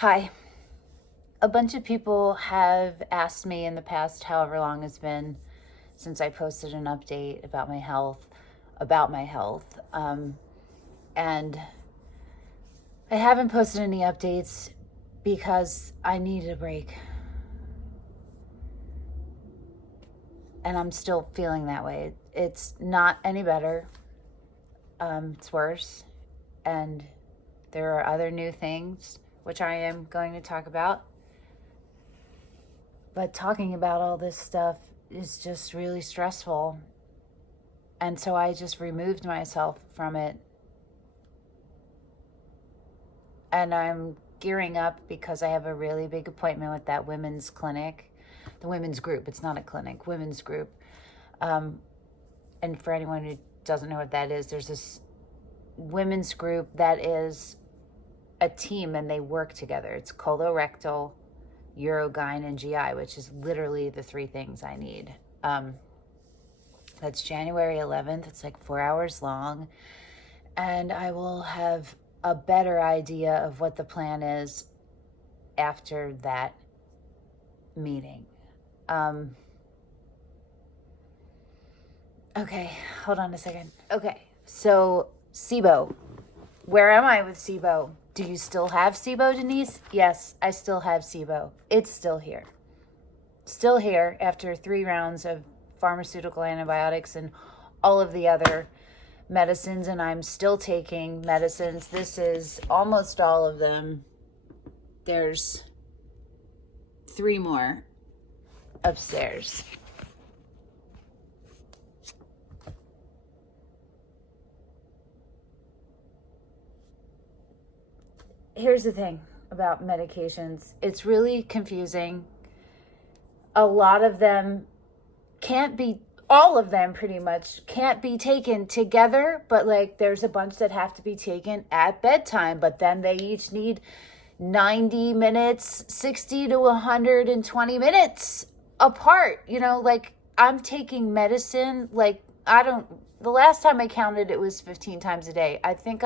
Hi. A bunch of people have asked me in the past, however long it's been since I posted an update about my health, and I haven't posted any updates because I needed a break. And I'm still feeling that way. It's not any better. It's worse. And there are other new things, which I am going to talk about. But talking about all this stuff is just really stressful. And so I just removed myself from it. And I'm gearing up because I have a really big appointment with that women's clinic, the women's group. It's not a clinic, women's group. And for anyone who doesn't know what that is, there's this women's group that is a team and they work together. It's colorectal, urogyne, and GI, which is literally the three things I need. That's January 11th. It's like 4 hours long. And I will have a better idea of what the plan is after that meeting. Okay, hold on a second. Okay, so SIBO. Where am I with SIBO? Do you still have SIBO, Denise? Yes, I still have SIBO. It's still here. Still here after 3 rounds of pharmaceutical antibiotics and all of the other medicines, and I'm still taking medicines. This is almost all of them. There's 3 more upstairs. Here's the thing about medications. It's really confusing. A lot of them can't be, all of them pretty much can't be taken together, but like there's a bunch that have to be taken at bedtime, but then they each need 90 minutes, 60 to 120 minutes apart. Like I'm taking medicine, like the last time I counted, it was 15 times a day. I think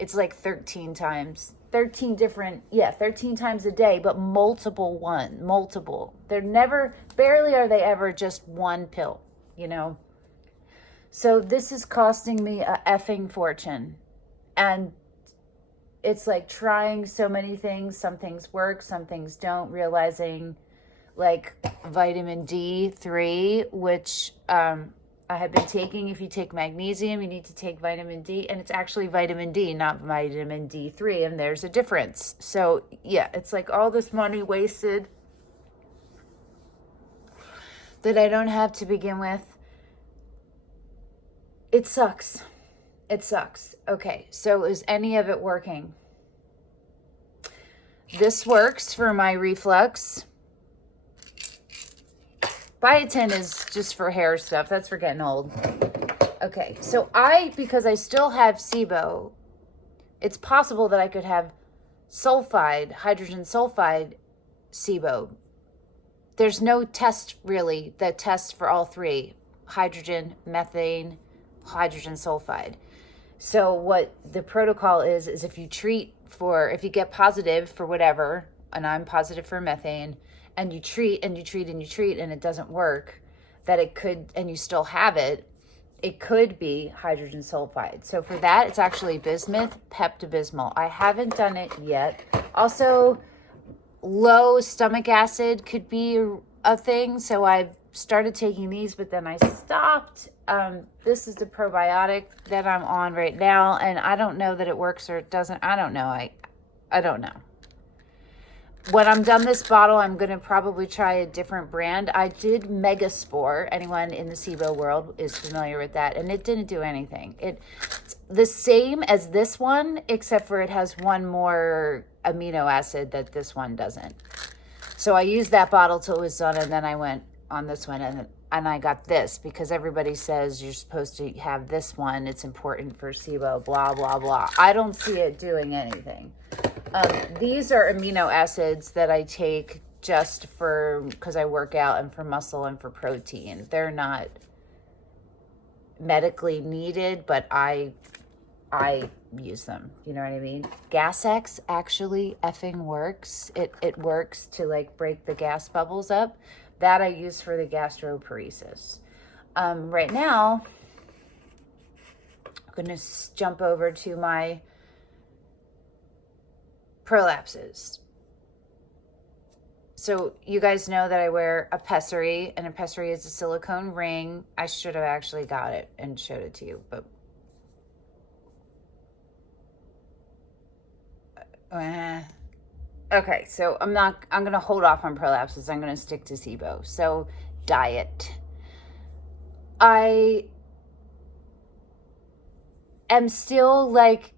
it's like 13 times. 13 times a day, but multiple. Barely are they ever just one pill, So this is costing me a effing fortune. And it's like trying so many things. Some things work, some things don't, realizing like vitamin D3, which I have been taking. If you take magnesium, you need to take vitamin D, and it's actually vitamin D, not vitamin D3, and there's a difference. So yeah, it's like all this money wasted that I don't have to begin with. It sucks. Okay, so is any of it working? This works for my reflux. Biotin is just for hair stuff. That's for getting old. Okay, so because I still have SIBO, it's possible that I could have hydrogen sulfide SIBO. There's no test really that tests for all 3, hydrogen, methane, hydrogen sulfide. So what the protocol is if you get positive for whatever, and I'm positive for methane, and you treat and it doesn't work, that it could, and you still have it could be hydrogen sulfide. So for that, it's actually bismuth, Pepto-Bismol. I haven't done it yet. Also, low stomach acid could be a thing. So I've started taking these, but then I stopped. This is the probiotic that I'm on right now, and I don't know that it works or it doesn't. I don't know. I don't know. When I'm done this bottle, I'm going to probably try a different brand. I did Megaspore. Anyone in the SIBO world is familiar with that, and it didn't do anything. It's the same as this one, except for it has one more amino acid that this one doesn't. So I used that bottle till it was done, and then I went on this one, and I got this because everybody says you're supposed to have this one. It's important for SIBO, blah, blah, blah. I don't see it doing anything. These are amino acids that I take just because I work out and for muscle and for protein. They're not medically needed, but I use them. You know what I mean? Gas X actually effing works. It works to like break the gas bubbles up. That I use for the gastroparesis. Right now, I'm going to jump over to my prolapses. So you guys know that I wear a pessary, and a pessary is a silicone ring. I should have actually got it and showed it to you, but okay, so I'm going to hold off on prolapses. I'm going to stick to SIBO. So diet. I am still like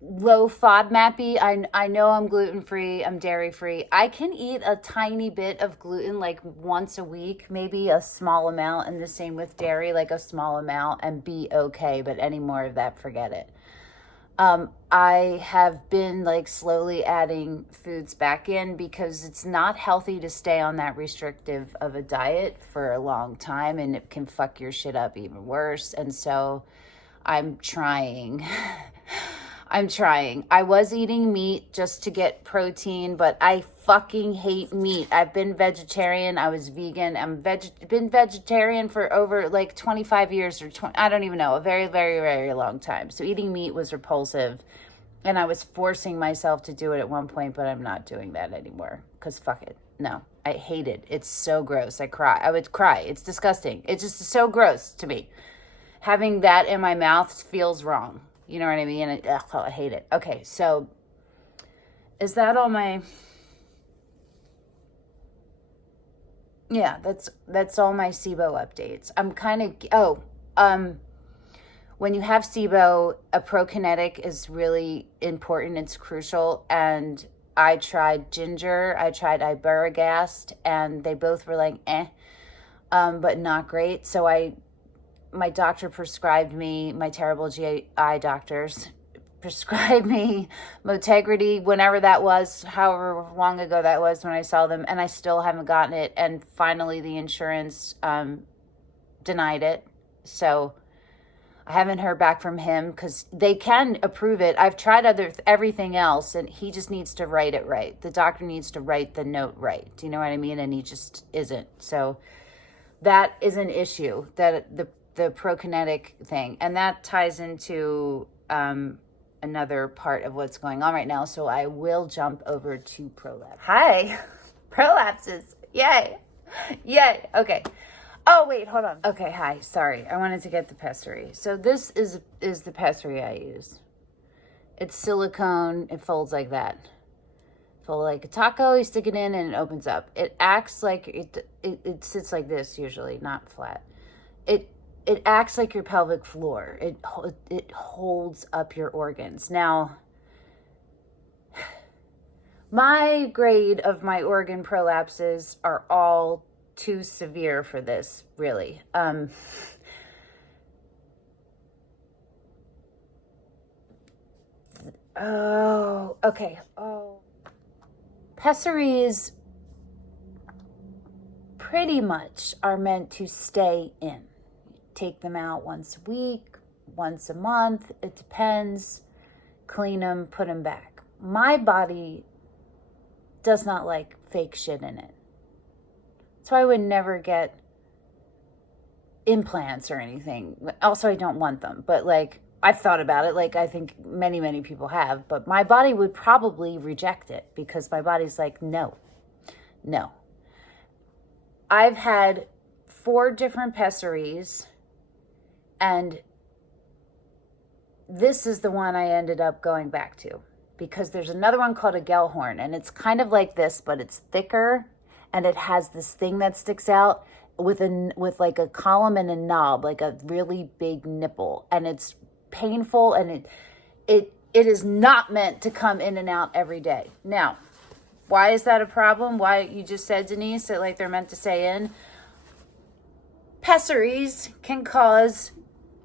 low FODMAPy. I know I'm gluten-free, I'm dairy-free. I can eat a tiny bit of gluten like once a week, maybe a small amount, and the same with dairy, like a small amount, and be okay, but any more of that, forget it. I have been like slowly adding foods back in because it's not healthy to stay on that restrictive of a diet for a long time, and it can fuck your shit up even worse. And so I'm trying. I was eating meat just to get protein, but I fucking hate meat. I've been vegetarian. I was vegan. Been vegetarian for over like 25 years or 20, I don't even know, a very, very, very long time. So eating meat was repulsive, and I was forcing myself to do it at one point, but I'm not doing that anymore because fuck it. No, I hate it. It's so gross. I would cry. It's disgusting. It's just so gross to me. Having that in my mouth feels wrong. You know what I mean? And I hate it. Okay, so is that all my... Yeah, that's all my SIBO updates. I'm kind of... when you have SIBO, a prokinetic is really important. It's crucial. And I tried ginger. I tried iberogast. And they both were like, but not great. So my doctor prescribed me, my terrible GI doctors prescribed me Motegrity whenever that was, however long ago that was when I saw them, and I still haven't gotten it. And finally the insurance denied it. So I haven't heard back from him because they can approve it. I've tried everything else, and he just needs to write it right. The doctor needs to write the note right. Do you know what I mean? And he just isn't. So that is an issue, that the prokinetic thing, and that ties into another part of what's going on right now. So I will jump over to prolapse. Hi, prolapses! Yay, yay. Okay. Oh wait, hold on. Okay, hi. Sorry, I wanted to get the pessary. So this is the pessary I use. It's silicone. It folds like that. Fold like a taco. You stick it in, and it opens up. It acts like it sits like this usually, not flat. It acts like your pelvic floor. It holds up your organs. Now, my grade of my organ prolapses are all too severe for this, really. Oh, okay. Oh. Pessaries pretty much are meant to stay in. Take them out once a week, once a month, it depends. Clean them, put them back. My body does not like fake shit in it. So I would never get implants or anything. Also, I don't want them, but like, I've thought about it. Like, I think many, many people have, but my body would probably reject it because my body's like, no. I've had 4 different pessaries, and this is the one I ended up going back to because there's another one called a Gellhorn, and it's kind of like this, but it's thicker, and it has this thing that sticks out with like a column and a knob, like a really big nipple, and it's painful, and it is not meant to come in and out every day. Now, why is that a problem? Why, you just said, Denise, that like they're meant to stay in? Pessaries can cause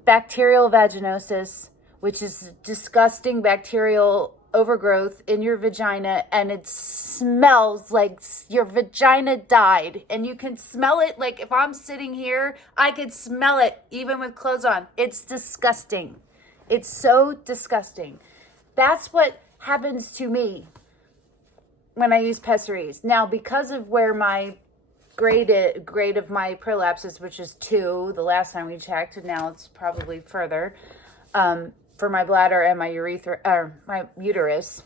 bacterial vaginosis, which is disgusting bacterial overgrowth in your vagina, and it smells like your vagina died, and you can smell it. Like, if I'm sitting here, I could smell it even with clothes on. It's disgusting. It's so disgusting. That's what happens to me when I use pessaries. Now, because of where my grade of my prolapses, which is 2, the last time we checked, and now it's probably further, for my bladder and my urethra, or my uterus.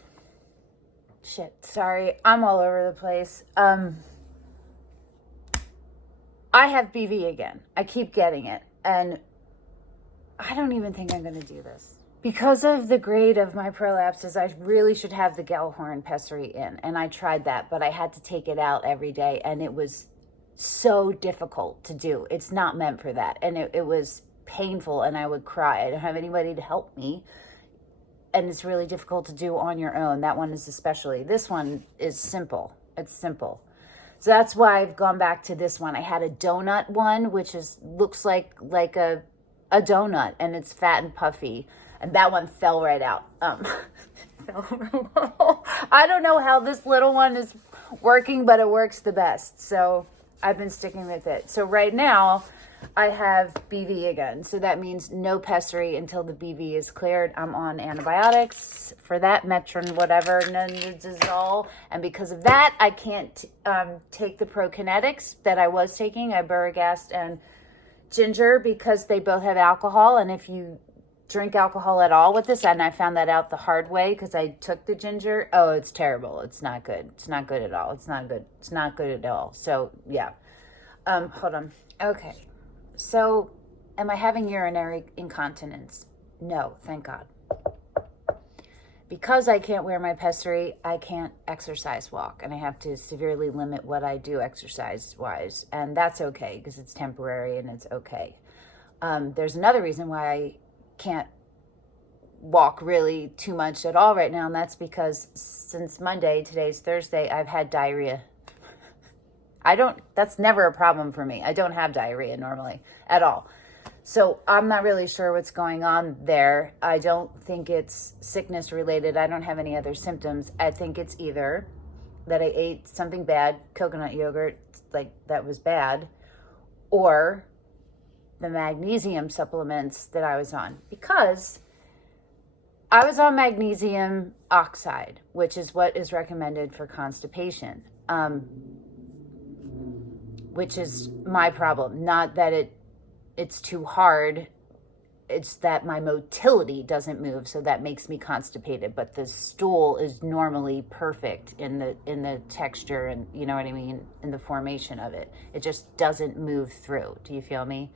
Shit, sorry, I'm all over the place. I have BV again. I keep getting it, and I don't even think I'm going to do this. Because of the grade of my prolapses, I really should have the Gellhorn pessary in. And I tried that, but I had to take it out every day. And it was so difficult to do. It's not meant for that. And it was painful, and I would cry. I don't have anybody to help me. And it's really difficult to do on your own. That one is especially. This one is simple. It's simple. So that's why I've gone back to this one. I had a donut one, which looks like a donut, and it's fat and puffy. And that one fell right out. I don't know how this little one is working, but it works the best. So I've been sticking with it. So right now I have BV again. So that means no pessary until the BV is cleared. I'm on antibiotics for that, Metron, whatever, Nandazole. And because of that, I can't take the Prokinetics that I was taking, Iberogast and ginger, because they both have alcohol. And if you drink alcohol at all with this, and I found that out the hard way because I took the ginger, oh, it's terrible. It's not good. It's not good at all. It's not good. It's not good at all. So yeah. Hold on. Okay. So am I having urinary incontinence? No, thank God. Because I can't wear my pessary, I can't exercise walk, and I have to severely limit what I do exercise-wise, and that's okay because it's temporary and it's okay. There's another reason why I can't walk really too much at all right now, and that's because since Monday, today's Thursday, I've had diarrhea. That's never a problem for me. I don't have diarrhea normally at all. So I'm not really sure what's going on there. I don't think it's sickness related. I don't have any other symptoms. I think it's either that I ate something bad, coconut yogurt, like that was bad, or the magnesium supplements that I was on, because I was on magnesium oxide, which is what is recommended for constipation, which is my problem. Not that it's too hard. It's that my motility doesn't move, so that makes me constipated. But the stool is normally perfect in the texture, and you know what I mean, in the formation of it. It just doesn't move through. Do you feel me?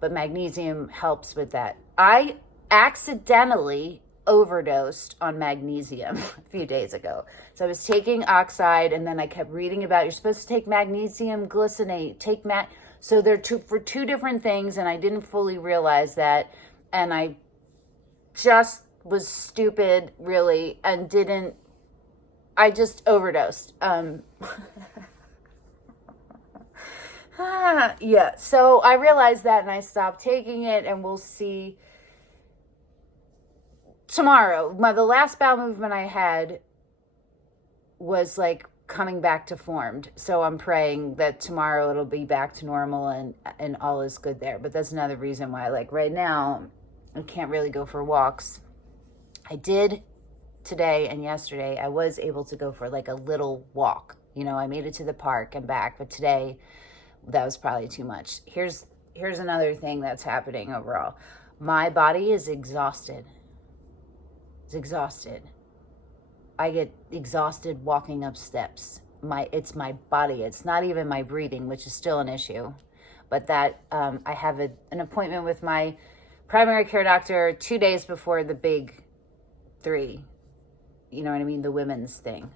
But magnesium helps with that. I accidentally overdosed on magnesium a few days ago. So I was taking oxide, and then I kept reading about you're supposed to take magnesium glycinate, so they're for two different things, and I didn't fully realize that, and I just was stupid, really, and I just overdosed. Yeah, so I realized that, and I stopped taking it, and we'll see tomorrow. The last bowel movement I had was like coming back to formed, so I'm praying that tomorrow it'll be back to normal and all is good there. But that's another reason why, like, right now I can't really go for walks. I did today and yesterday. I was able to go for like a little walk. I made it to the park and back, but today that was probably too much. Here's another thing that's happening overall. My body is exhausted. It's exhausted. I get exhausted walking up steps. It's my body. It's not even my breathing, which is still an issue. But that I have an appointment with my primary care doctor 2 days before the big 3. You know what I mean? The women's thing.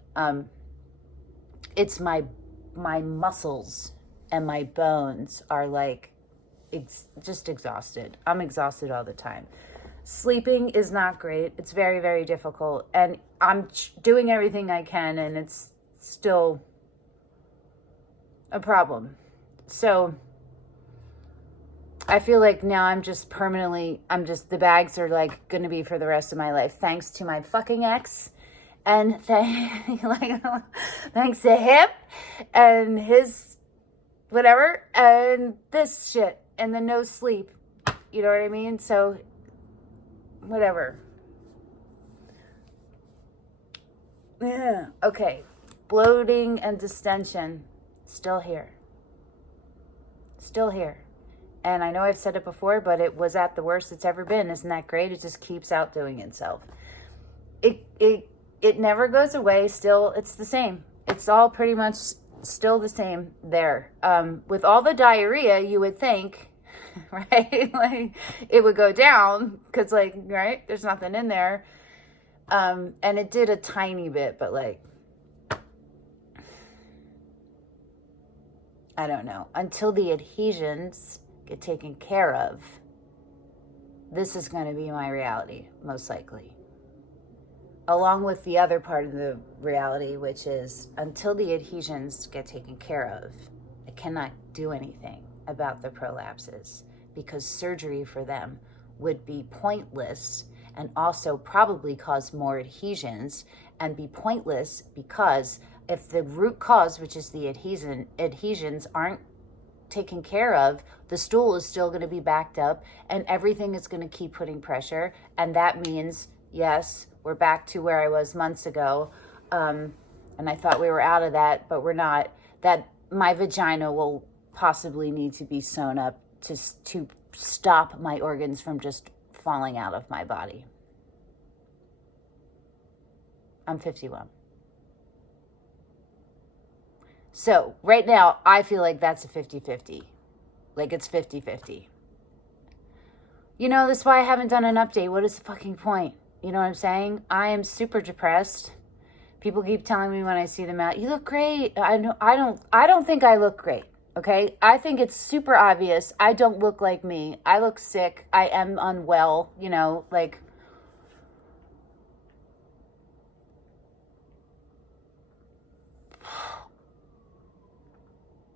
It's my muscles and my bones are like just exhausted. I'm exhausted all the time. Sleeping is not great. It's very, very difficult. And I'm doing everything I can, and it's still a problem. So I feel like now the bags are like going to be for the rest of my life, thanks to my fucking ex. And thanks to him and his whatever, and this shit, and the no sleep. You know what I mean? So whatever. Yeah. Okay. Bloating and distension. Still here. Still here. And I know I've said it before, but it was at the worst it's ever been. Isn't that great? It just keeps outdoing itself. It never goes away. Still, it's the same. It's all pretty much still the same there. With all the diarrhea, you would think, right? Like it would go down because, like, right? There's nothing in there. And it did a tiny bit, but like, I don't know. Until the adhesions get taken care of, this is going to be my reality, most likely. Along with the other part of the reality, which is until the adhesions get taken care of, I cannot do anything about the prolapses because surgery for them would be pointless and also probably cause more adhesions and be pointless because if the root cause, which is the adhesions, aren't taken care of, the stool is still going to be backed up and everything is going to keep putting pressure. And that means, yes, we're back to where I was months ago. And I thought we were out of that, but we're not. That my vagina will possibly need to be sewn up to stop my organs from just falling out of my body. I'm 51. So right now, I feel like that's a 50-50. Like it's 50-50. You know, that's why I haven't done an update. What is the fucking point? You know what I'm saying? I am super depressed. People keep telling me when I see them out, you look great. I don't think I look great. Okay? I think it's super obvious. I don't look like me. I look sick. I am unwell, you know, like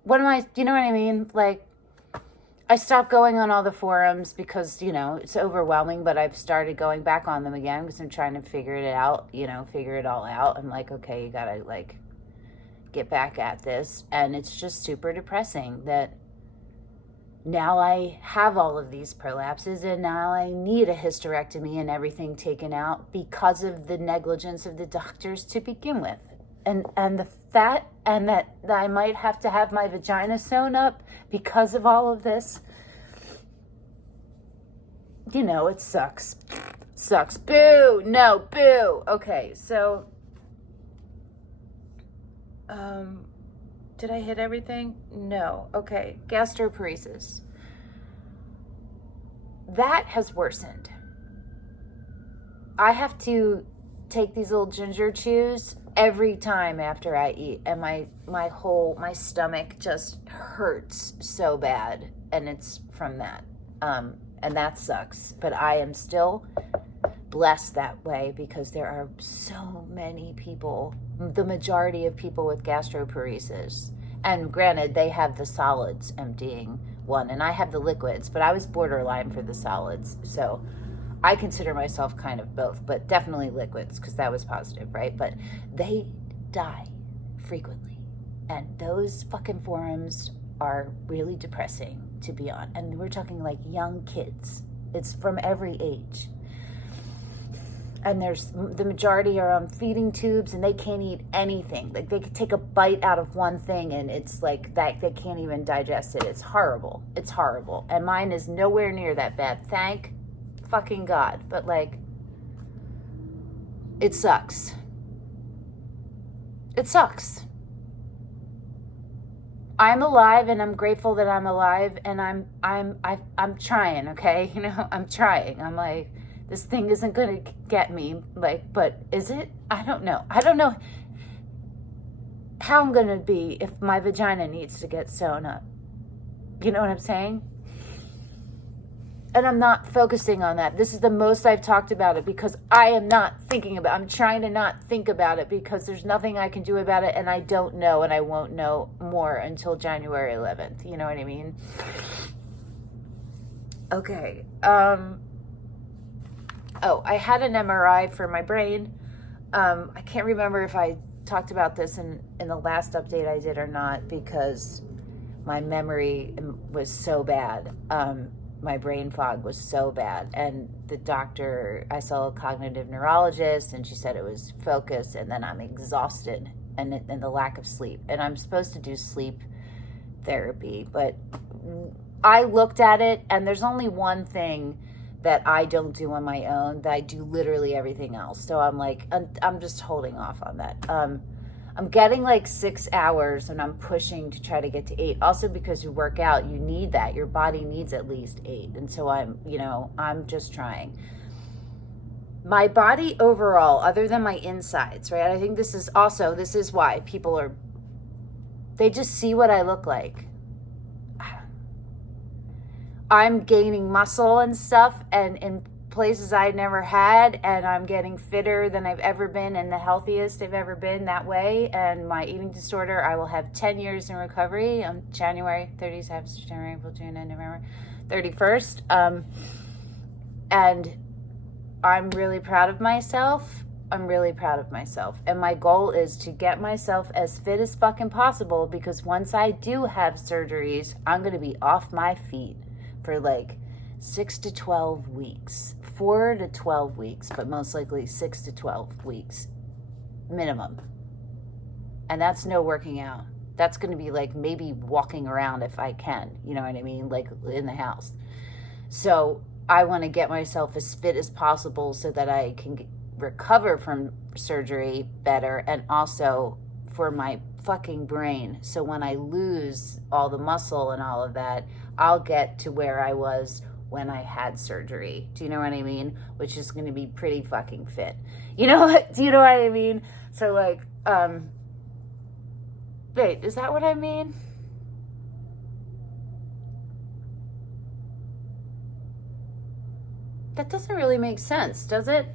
what am I, you know what I mean? Like, I stopped going on all the forums because, you know, it's overwhelming, but I've started going back on them again because I'm trying to figure it out, you know, figure it all out. I'm like, okay, you gotta, like, get back at this. And it's just super depressing that now I have all of these prolapses and now I need a hysterectomy and everything taken out because of the negligence of the doctors to begin with. And the fat and that I might have to have my vagina sewn up because of all of this. You know, it sucks. Sucks. Boo. No, boo. Okay, so did I hit everything? No. Okay, gastroparesis. That has worsened. I have to take these little ginger chews every time after I eat, and my stomach just hurts so bad, and it's from that, and that sucks. But I am still blessed that way because there are so many people, the majority of people with gastroparesis, and granted they have the solids emptying one, and I have the liquids, but I was borderline for the solids, so I consider myself kind of both, but definitely liquids because that was positive, right? But they die frequently. And those fucking forums are really depressing to be on. And we're talking like young kids. It's from every age. And the majority are on feeding tubes and they can't eat anything. Like they could take a bite out of one thing and it's like that they can't even digest it. It's horrible. It's horrible. And mine is nowhere near that bad. Thank fucking God. But like, it sucks. It sucks. I'm alive and I'm grateful that I'm alive and I'm trying, okay? You know, I'm trying. I'm like, this thing isn't going to get me, like, but is it? I don't know. I don't know how I'm going to be if my vagina needs to get sewn up. You know what I'm saying? And I'm not focusing on that. This is the most I've talked about it because I am not thinking about it. I'm trying to not think about it because there's nothing I can do about it and I don't know and I won't know more until January 11th. You know what I mean? Okay. Oh, I had an MRI for my brain. I can't remember if I talked about this in the last update I did or not because my memory was so bad. my brain fog was so bad. And the doctor, I saw a cognitive neurologist, and she said it was focus, and then I'm exhausted and the lack of sleep. And I'm supposed to do sleep therapy, but I looked at it, and there's only one thing that I don't do on my own, that I do literally everything else. So I'm like, I'm just holding off on that. I'm getting like 6 hours, and I'm pushing to try to get to 8. Also, because you work out, you need that. Your body needs at least 8. And so I'm just trying. My body overall, other than my insides, right? I think this is why people they just see what I look like. I'm gaining muscle and stuff, and in places I never had, and I'm getting fitter than I've ever been and the healthiest I've ever been that way. And my eating disorder, I will have 10 years in recovery on January 30th, January, April, June, and November 31st. And I'm really proud of myself. And my goal is to get myself as fit as fucking possible, because once I do have surgeries, I'm going to be off my feet for like 6 to 12 weeks, 4 to 12 weeks, but most likely 6 to 12 weeks minimum. And that's no working out. That's going to be like maybe walking around if I can, you know what I mean? Like in the house. So I want to get myself as fit as possible so that I can recover from surgery better, and also for my fucking brain. So when I lose all the muscle and all of that, I'll get to where I was when I had surgery. Do you know what I mean? Which is going to be pretty fucking fit. Do you know what I mean? So like, wait, is that what I mean? That doesn't really make sense, does it?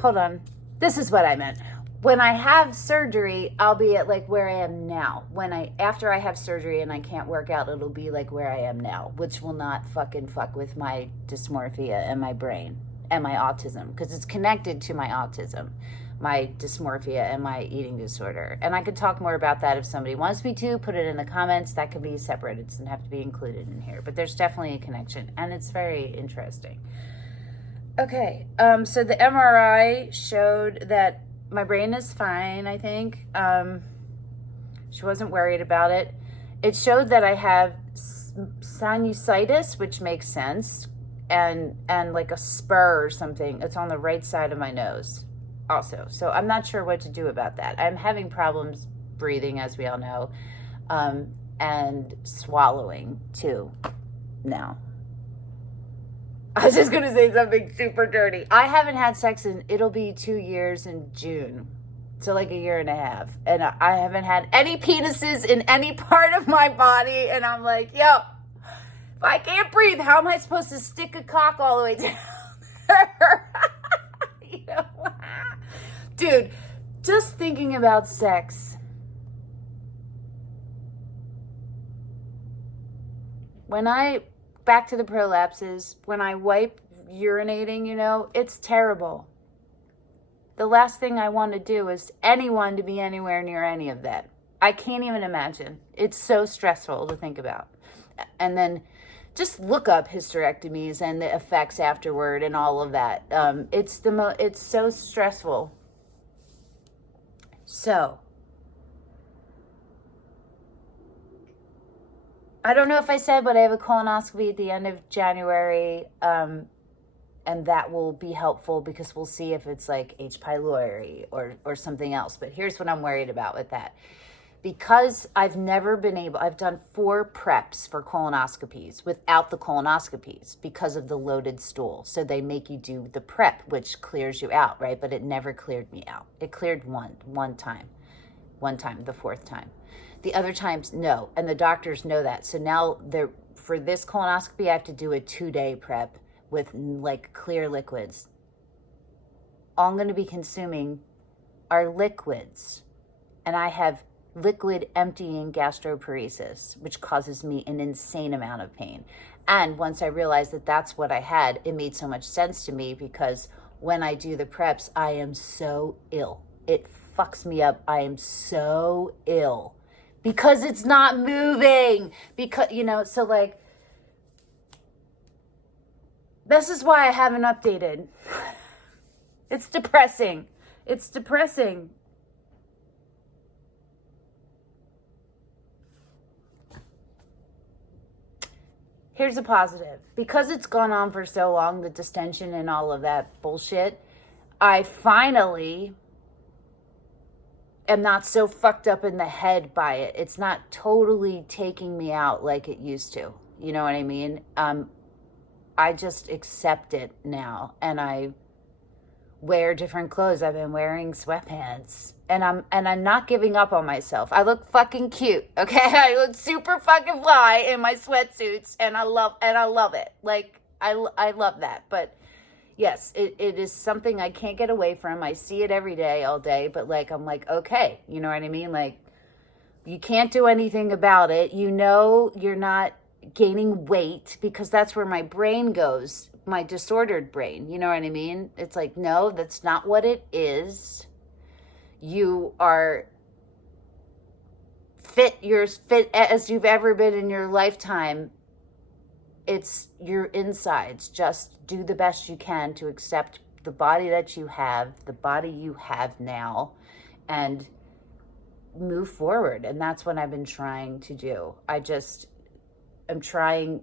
Hold on. This is what I meant. When I have surgery, I'll be at like where I am now. After I have surgery and I can't work out, it'll be like where I am now, which will not fucking fuck with my dysmorphia and my brain and my autism, because it's connected to my autism, my dysmorphia, and my eating disorder. And I could talk more about that if somebody wants me to. Put it in the comments. That could be separate. It doesn't have to be included in here, but there's definitely a connection, and it's very interesting. Okay, so the MRI showed that my brain is fine, I think. She wasn't worried about it. It showed that I have sinusitis, which makes sense, and like a spur or something. It's on the right side of my nose also. So I'm not sure what to do about that. I'm having problems breathing, as we all know, and swallowing too now. I was just going to say something super dirty. I haven't had sex it'll be 2 years in June. So like a year and a half. And I haven't had any penises in any part of my body. And I'm like, yo, if I can't breathe, how am I supposed to stick a cock all the way down there? Dude, just thinking about sex. Back to the prolapses, when I wipe urinating, it's terrible. The last thing I want to do is anyone to be anywhere near any of that. I can't even imagine. It's so stressful to think about. And then just look up hysterectomies and the effects afterward and all of that. It's so stressful. So, I don't know if I said, but I have a colonoscopy at the end of January, and that will be helpful because we'll see if it's like H. pylori or something else. But here's what I'm worried about with that. Because I've done 4 preps for colonoscopies without the colonoscopies because of the loaded stool. So they make you do the prep, which clears you out, right? But it never cleared me out. It cleared one time, the 4th time. The other times, no. And the doctors know that. So now for this colonoscopy, I have to do a 2-day prep with like clear liquids. All I'm going to be consuming are liquids. And I have liquid emptying gastroparesis, which causes me an insane amount of pain. And once I realized that that's what I had, it made so much sense to me, because when I do the preps, I am so ill. It fucks me up. I am so ill. Because it's not moving. So like, This is why I haven't updated. It's depressing. It's depressing. Here's a positive. Because it's gone on for so long, the distension and all of that bullshit, I finally am not so fucked up in the head by it. It's not totally taking me out like it used to. You know what I mean? I just accept it now, and I wear different clothes. I've been wearing sweatpants, and I'm not giving up on myself. I look fucking cute, okay? I look super fucking fly in my sweatsuits, and I love it. Like I love that. But yes, it is something I can't get away from. I see it every day, all day, but like I'm like, okay, you know what I mean? Like you can't do anything about it. You know you're not gaining weight because that's where my brain goes, my disordered brain. You know what I mean? It's like, no, that's not what it is. You are fit. You're as fit as you've ever been in your lifetime. It's your insides. Just do the best you can to accept the body that you have, the body you have now, and move forward. And that's what I've been trying to do. I'm trying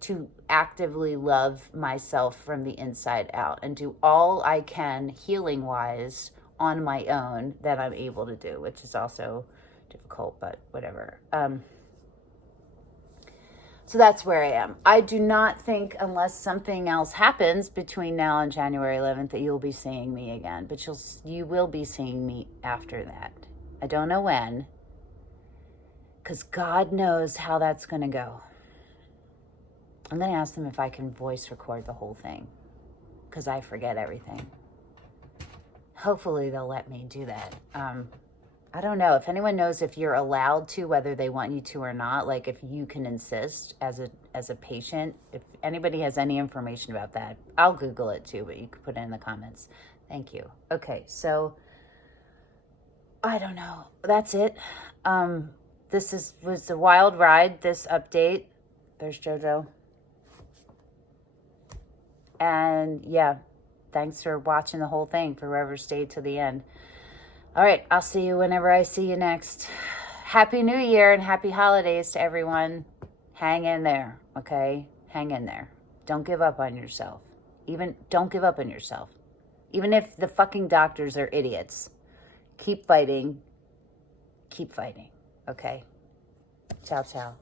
to actively love myself from the inside out and do all I can healing wise on my own that I'm able to do, which is also difficult, but whatever. So that's where I am. I do not think, unless something else happens between now and January 11th, that you'll be seeing me again, but you will be seeing me after that. I don't know when, because God knows how that's going to go. I'm going to ask them if I can voice record the whole thing, because I forget everything. Hopefully they'll let me do that. I don't know. If anyone knows if you're allowed to, whether they want you to or not, like if you can insist as a patient, if anybody has any information about that, I'll Google it too, but you could put it in the comments. Thank you. Okay, so I don't know. That's it. This was a wild ride, this update. There's JoJo. And yeah, thanks for watching the whole thing, for whoever stayed to the end. All right, I'll see you whenever I see you next. Happy New Year and happy holidays to everyone. Hang in there, okay? Hang in there. Don't give up on yourself. Don't give up on yourself. Even if the fucking doctors are idiots. Keep fighting. Keep fighting, okay? Ciao, ciao.